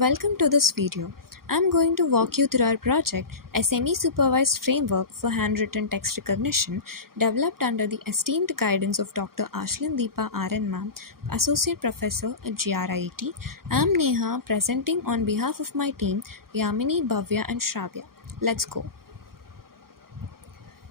Welcome to this video. I'm going to walk you through our project, a semi-supervised framework for handwritten text recognition developed under the esteemed guidance of Dr. Ashlin Deepa RN Ma'am, Associate Professor at GRIET. I'm Neha, presenting on behalf of my team, Yamini, Bhavya and Shravya. Let's go.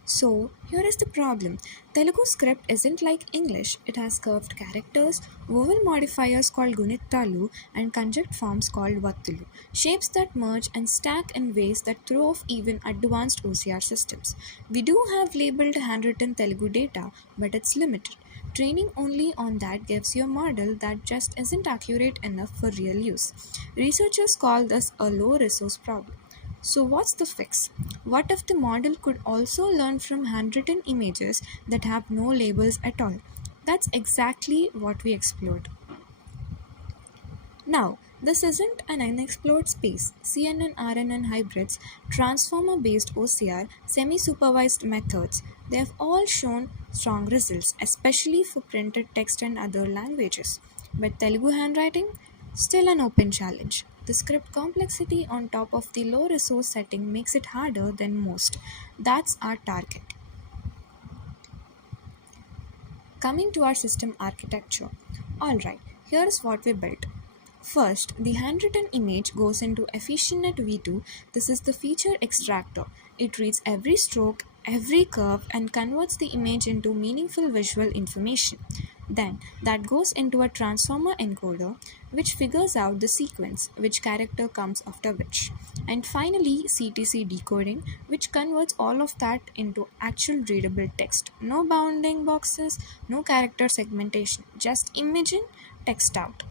So, here is the problem. Telugu script isn't like English. It has curved characters, vowel modifiers called gunittalu, and conjunct forms called vattulu. Shapes that merge and stack in ways that throw off even advanced OCR systems. We do have labeled handwritten Telugu data, but it's limited. Training only on that gives you a model that just isn't accurate enough for real use. Researchers call this a low resource problem. So, what's the fix? What if the model could also learn from handwritten images that have no labels at all? That's exactly what we explored. Now, this isn't an unexplored space. CNN RNN hybrids, transformer based OCR, semi supervised methods, they have all shown strong results, especially for printed text and other languages. But Telugu handwriting? Still an open challenge. The script complexity on top of the low resource setting makes it harder than most. That's our target. Coming to our system architecture. Alright, here's what we built. First, the handwritten image goes into EfficientNet V2. This is the feature extractor. It reads every stroke, every curve, and converts the image into meaningful visual information. Then, that goes into a transformer encoder, which figures out the sequence, which character comes after which. And finally, CTC decoding, which converts all of that into actual readable text. No bounding boxes, no character segmentation, just image in, text out.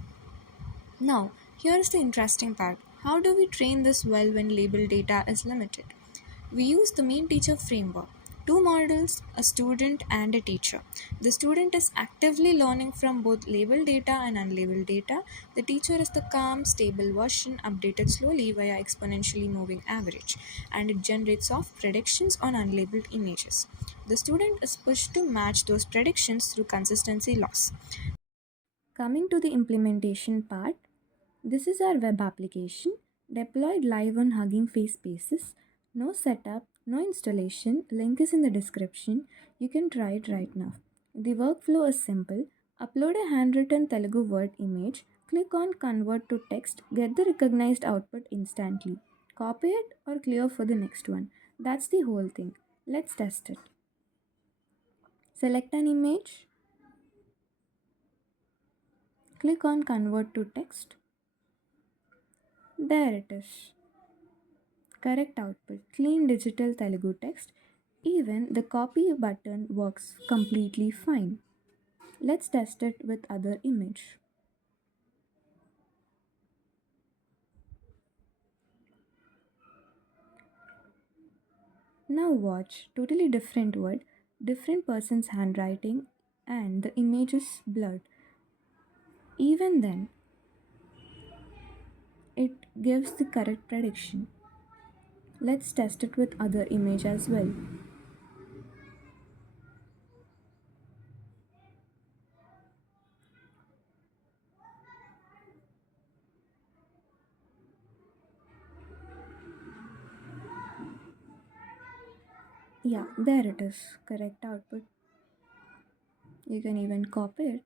Now, here's the interesting part. How do we train this well when label data is limited? We use the mean teacher framework. Two models, a student and a teacher. The student is actively learning from both labeled data and unlabeled data. The teacher is the calm, stable version updated slowly via exponentially moving average, and it generates soft predictions on unlabeled images. The student is pushed to match those predictions through consistency loss. Coming to the implementation part, this is our web application deployed live on Hugging Face basis. No setup, no installation. Link is in the description. You can try it right now. The workflow is simple. Upload a handwritten Telugu word image, click on convert to text, get the recognized output instantly. Copy it or clear for the next one. That's the whole thing. Let's test it. Select an image, click on convert to text. There it is. Correct output, clean digital Telugu text. Even the copy button works completely fine. Let's test it with other image. Now watch, totally different word, different person's handwriting, and the image is blurred. Even then, it gives the correct prediction. Let's test it with other image as well. Yeah, there it is. Correct output. You can even copy it.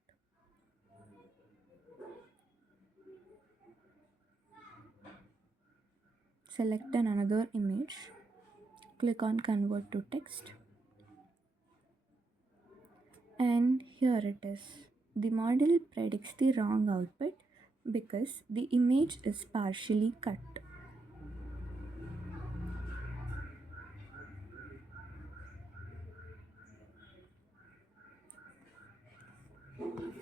Select another image. Click on convert to text. And here it is. The model predicts the wrong output because the image is partially cut.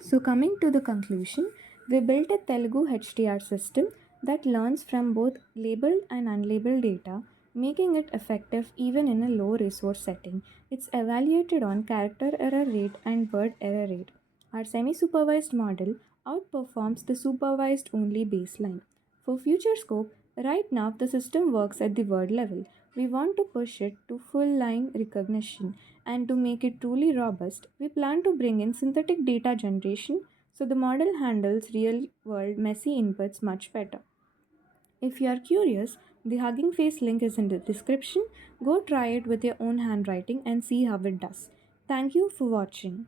So, coming to the conclusion, we built a Telugu HDR system that learns from both labeled and unlabeled data, making it effective even in a low resource setting. It's evaluated on character error rate and word error rate. Our semi supervised model outperforms the supervised only baseline. For future scope, right now the system works at the word level. We want to push it to full line recognition, and to make it truly robust, we plan to bring in synthetic data generation so the model handles real world messy inputs much better. If you are curious, the Hugging Face link is in the description. Go try it with your own handwriting and see how it does. Thank you for watching.